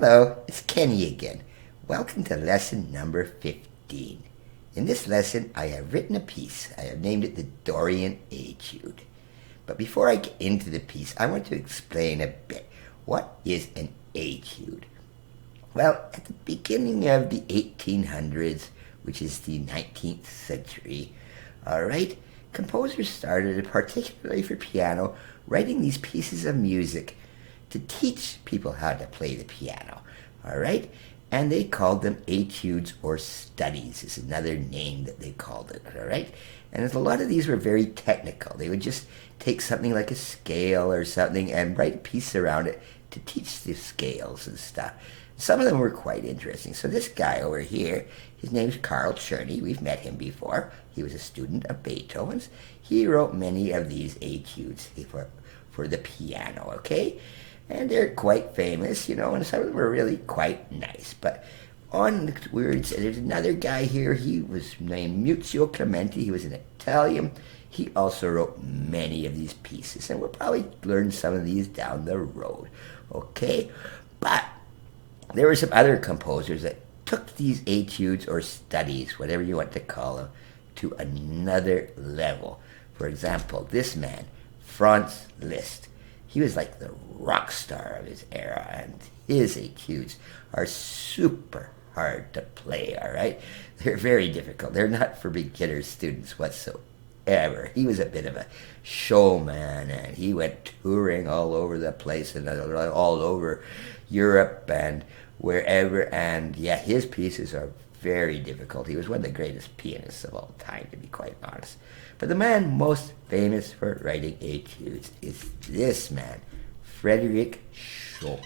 Hello, it's Kenny again. Welcome to lesson number 15. In this lesson, I have written a piece. I have named it the Dorian Etude. But before I get into the piece, I want to explain a bit. What is an etude? Well, at the beginning of the 1800s, which is the 19th century, composers started, particularly for piano, writing these pieces of music to teach people how to play the piano, And they called them etudes or studies is another name that they called it, And a lot of these were very technical. They would just take something like a scale or something and write a piece around it to teach the scales and stuff. Some of them were quite interesting. So this guy over here, his name's Carl Czerny. We've met him before. He was a student of Beethoven's. He wrote many of these etudes for the piano, And they're quite famous, and some of them are really quite nice. But onwards, there's another guy here. He was named Muzio Clementi. He was an Italian. He also wrote many of these pieces, and we'll probably learn some of these down the road, But there were some other composers that took these etudes or studies, whatever you want to call them, to another level. For example, this man, Franz Liszt. He was like the rock star of his era, and his etudes are super hard to play, They're very difficult. They're not for beginner students whatsoever. He was a bit of a showman, and he went touring all over the place and all over Europe and wherever, and his pieces are very difficult. He was one of the greatest pianists of all time, to be quite honest. But the man most famous for writing etudes is this man, Frédéric Chopin.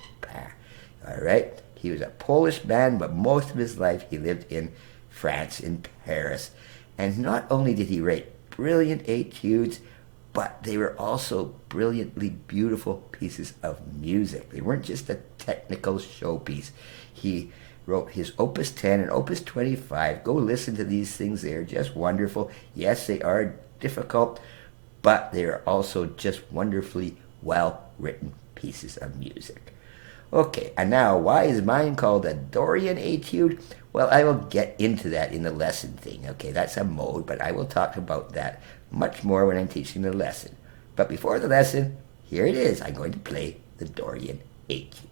He was a Polish man, but most of his life he lived in France, in Paris. And not only did he write brilliant etudes, but they were also brilliantly beautiful pieces of music. They weren't just a technical showpiece. He wrote his Opus 10 and Opus 25. Go listen to these things. They are just wonderful. Yes, they are difficult, but they are also just wonderfully well-written pieces of music. Okay, and now, why is mine called a Dorian Etude? Well, I will get into that in the lesson thing. That's a mode, but I will talk about that much more when I'm teaching the lesson. But before the lesson, here it is. I'm going to play the Dorian Etude.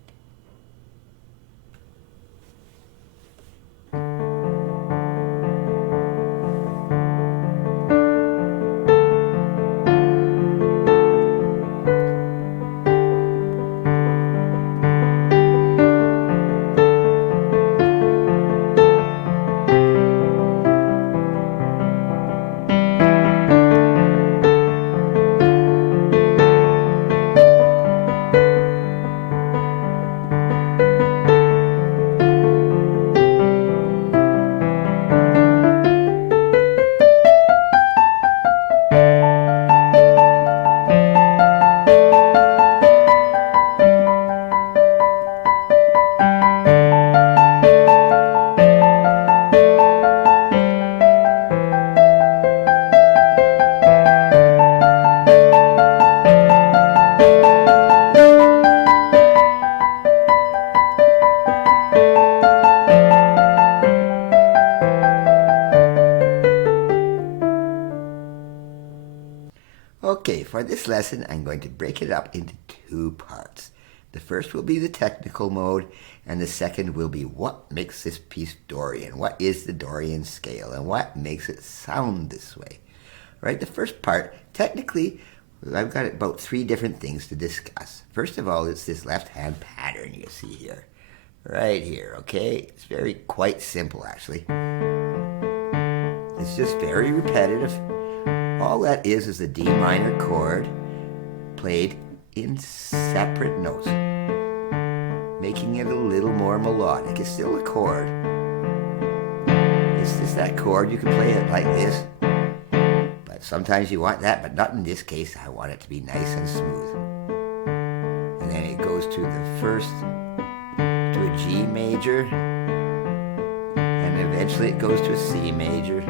Okay, for this lesson, I'm going to break it up into two parts. The first will be the technical mode, and the second will be what makes this piece Dorian. What is the Dorian scale, and what makes it sound this way? The first part, technically, I've got about three different things to discuss. First of all, it's this left-hand pattern you see here. Right here, It's quite simple, actually. It's just very repetitive. All that is the D minor chord played in separate notes, making it a little more melodic. It's still a chord. It's just that chord. You can play it like this, but sometimes you want that, but not in this case. I want it to be nice and smooth. And then it goes to a G major, and eventually it goes to a C major.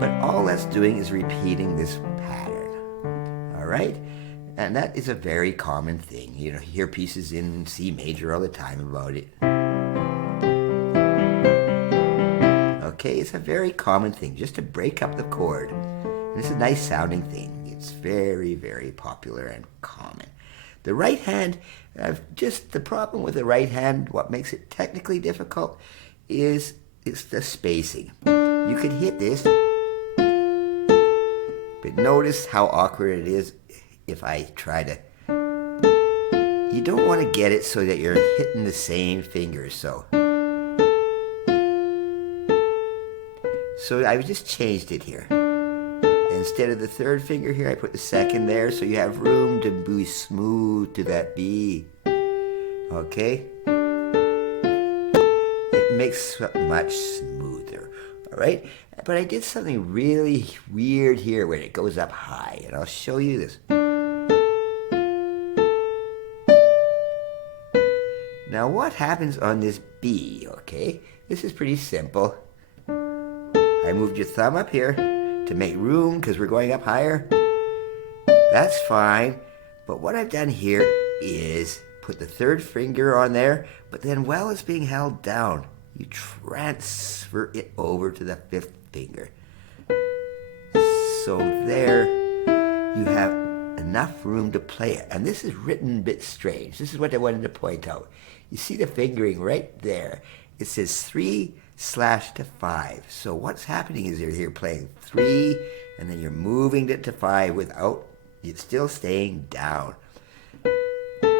But all that's doing is repeating this pattern, And that is a very common thing. You hear pieces in C major all the time about it. Okay, it's a very common thing, just to break up the chord. And it's a nice sounding thing. It's very, very popular and common. The right hand, just the problem with the right hand, what makes it technically difficult is it's the spacing. You could hit this, but notice how awkward it is if I try to. You don't want to get it so that you're hitting the same fingers, so I just changed it here. Instead of the third finger here, I put the second there, so you have room to be smooth to that B. Okay? It makes it much smoother. All right? But I did something really weird here when it goes up high, and I'll show you this. Now what happens on this B, okay? This is pretty simple. I moved your thumb up here to make room because we're going up higher. That's fine. But what I've done here is put the third finger on there, but then while it's being held down, you transfer it over to the fifth finger. So there you have enough room to play it. And this is written a bit strange. This is what I wanted to point out. You see the fingering right there. It says 3/5. So what's happening is you're here playing 3, and then you're moving it to 5 without it still staying down.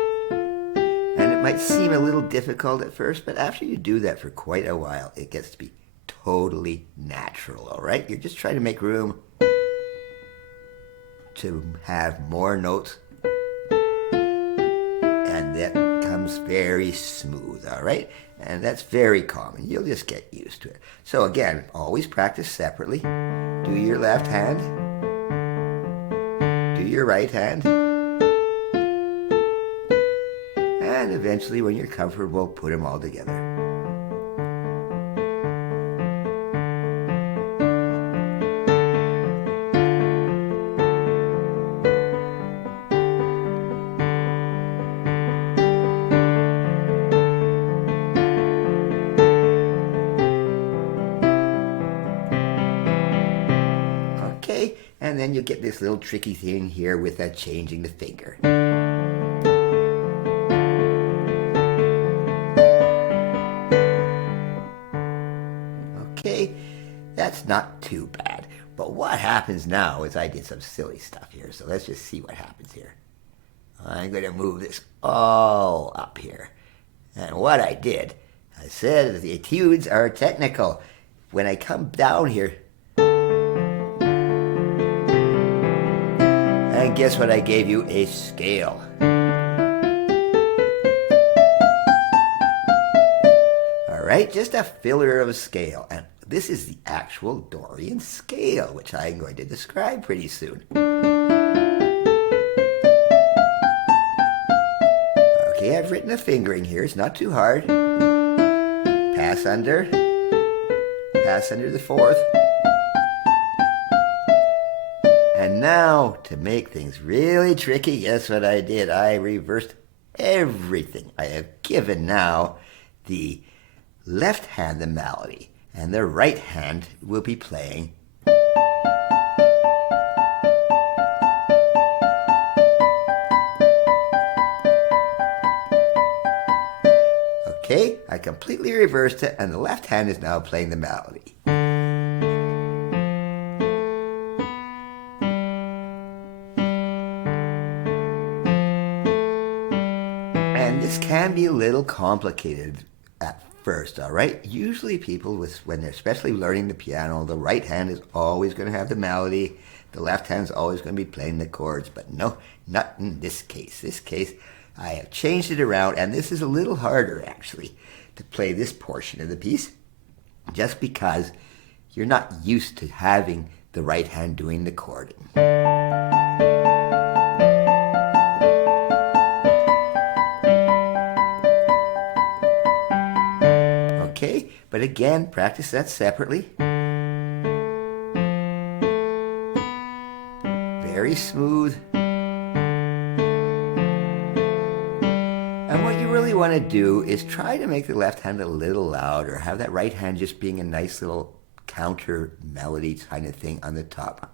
And it might seem a little difficult at first, but after you do that for quite a while, it gets to be totally natural, all right? You're just trying to make room to have more notes, and that comes very smooth, all right? And that's very common. You'll just get used to it. So again, always practice separately. Do your left hand. Do your right hand. And eventually, when you're comfortable, put them all together. And then you get this little tricky thing here with that changing the finger. Okay, that's not too bad. But what happens now is I did some silly stuff here, so let's just see what happens here. I'm going to move this all up here. And what I did, I said the etudes are technical. When I come down here, and guess what? I gave you a scale. All right, just a filler of a scale. And this is the actual Dorian scale, which I'm going to describe pretty soon. Okay, I've written a fingering here. It's not too hard. Pass under the fourth. And now, to make things really tricky, guess what I did? I reversed everything. I have given now the left hand the melody, and the right hand will be playing. Okay, I completely reversed it, and the left hand is now playing the melody. This can be a little complicated at first, all right? Usually people, when they're especially learning the piano, the right hand is always going to have the melody. The left hand is always going to be playing the chords. But no, not in this case. This case, I have changed it around, and this is a little harder, actually, to play this portion of the piece, just because you're not used to having the right hand doing the chording. Okay, but again, practice that separately. Very smooth. really want to do is try to make the left hand a little louder, have that right hand just being a nice little counter melody kind of thing on the top.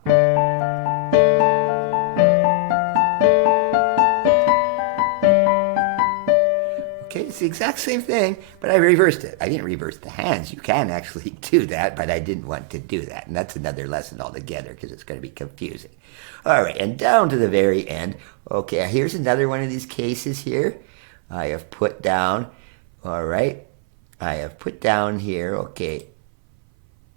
Okay, it's the exact same thing, but I reversed it. I didn't reverse the hands. You can actually do that, but I didn't want to do that. And that's another lesson altogether because it's going to be confusing. All right, and down to the very end. Okay, here's another one of these cases here. I have put down, all right, I have put down here, okay.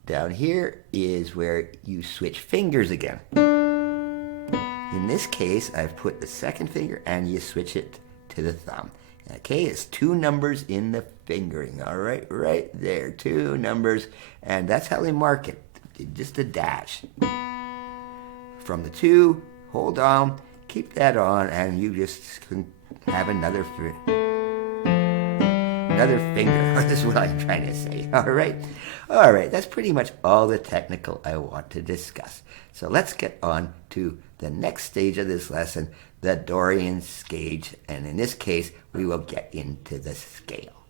Down here is where you switch fingers again. In this case, I've put the second finger and you switch it to the thumb. Okay, it's 2 numbers in the fingering. All right, right there, 2 numbers. And that's how they mark it, just a dash. From the 2, hold on, keep that on, and you just can have another finger. This is what I'm trying to say. All right, that's pretty much all the technical I want to discuss. So let's get on to the next stage of this lesson, the Dorian stage, and in this case, we will get into the scale.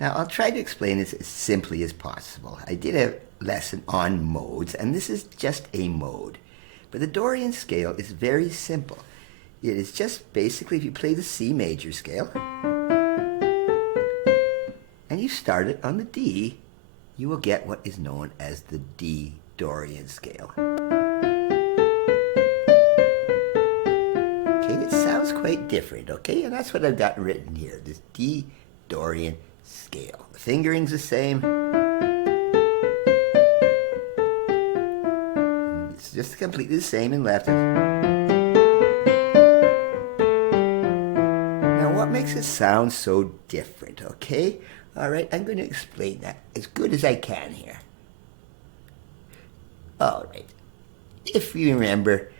Now, I'll try to explain this as simply as possible. I did a lesson on modes, and this is just a mode. But the Dorian scale is very simple. It is just basically if you play the C major scale, and you start it on the D, you will get what is known as the D Dorian scale. Okay, it sounds quite different, okay? And that's what I've got written here, this D Dorian scale. The fingering's the same. It's just completely the same in left. Now, what makes it sound so different, okay? All right, I'm going to explain that as good as I can here. All right, if you remember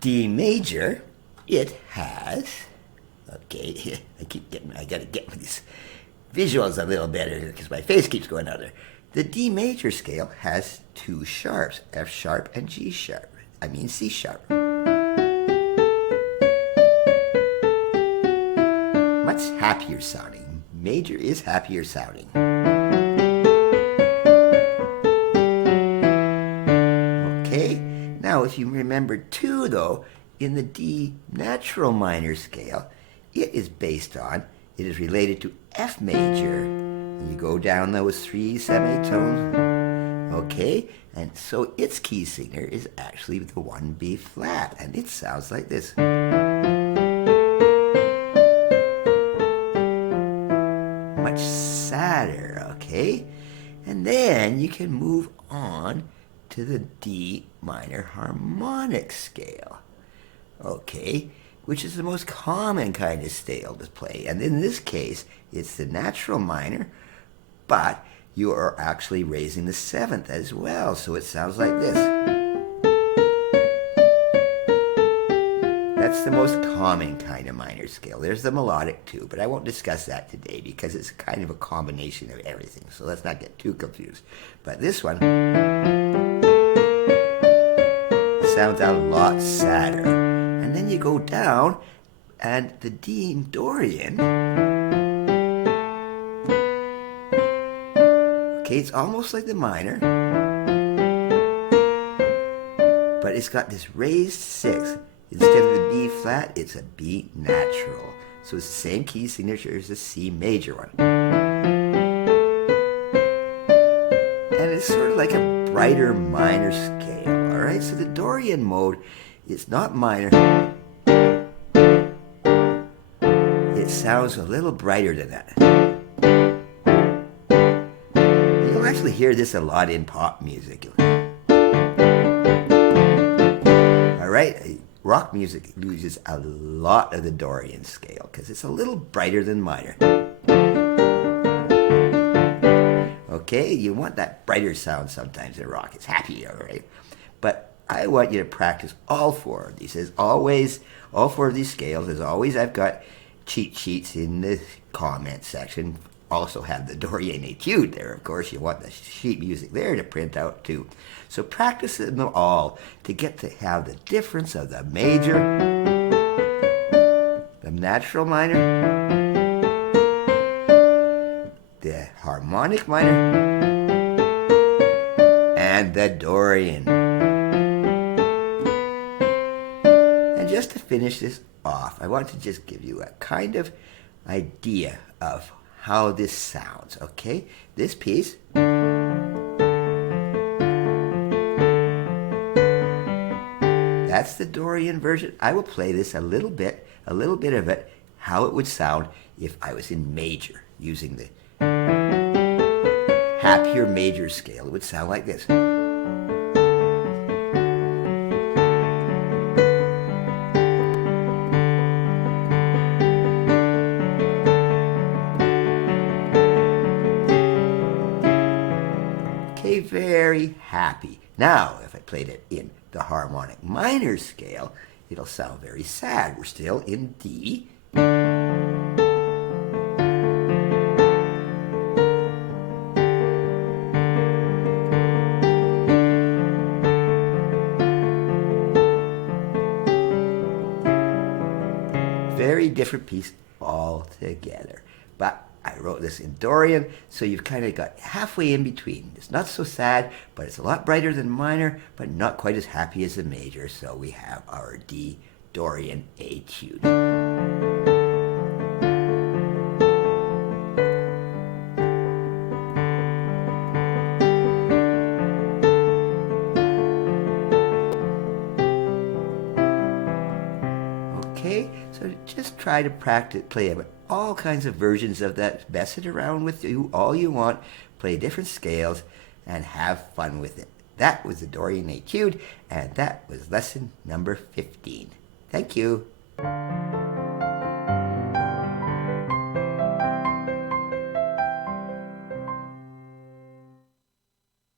D major, it has, okay, I got to get these visuals a little better because my face keeps going out there. The D major scale has 2 sharps, F sharp and C sharp. Much happier sounding. Major is happier sounding. Okay, now if you remember 2 though, in the D natural minor scale, it is related to F major. And you go down those 3 semitones, okay? And so its key signature is actually the 1 B flat, and it sounds like this. Much sadder, okay? And then you can move on to the D minor harmonic scale, okay? Which is the most common kind of scale to play. And in this case, it's the natural minor, but you are actually raising the 7th as well, so it sounds like this. That's the most common kind of minor scale. There's the melodic too, but I won't discuss that today because it's kind of a combination of everything, so let's not get too confused. But this one sounds a lot sadder. And then you go down, and the D Dorian, okay, it's almost like the minor, but it's got this raised 6. Instead of the B flat, it's a B natural. So it's the same key signature as the C major one. And it's sort of like a brighter minor scale, all right? So the Dorian mode, it's not minor. It sounds a little brighter than that. You'll actually hear this a lot in pop music. All right? Rock music uses a lot of the Dorian scale because it's a little brighter than minor. Okay, you want that brighter sound sometimes in rock. It's happy, all right? But I want you to practice all 4 of these. As always, all 4 of these scales. As always, I've got cheat sheets in the comment section. Also have the Dorian Etude there, of course. You want the sheet music there to print out too. So practice them all to get to have the difference of the major, the natural minor, harmonic minor, and the Dorian. And just to finish this off, I want to just give you a kind of idea of how this sounds, okay? This piece that's the Dorian version. I will play this a little bit of it, how it would sound if I was in major, using the happier major scale. It would sound like this. Okay, very happy. Now, if I played it in the harmonic minor scale, it'll sound very sad. We're still in D. Very different piece altogether. But I wrote this in Dorian, so you've kind of got halfway in between. It's not so sad, but it's a lot brighter than minor, but not quite as happy as the major. So we have our D Dorian Etude. Okay, so just try to practice, play it. All kinds of versions of that. Mess it around with you all you want. Play different scales and have fun with it. That was the Dorian Etude, and that was lesson number 15. Thank you.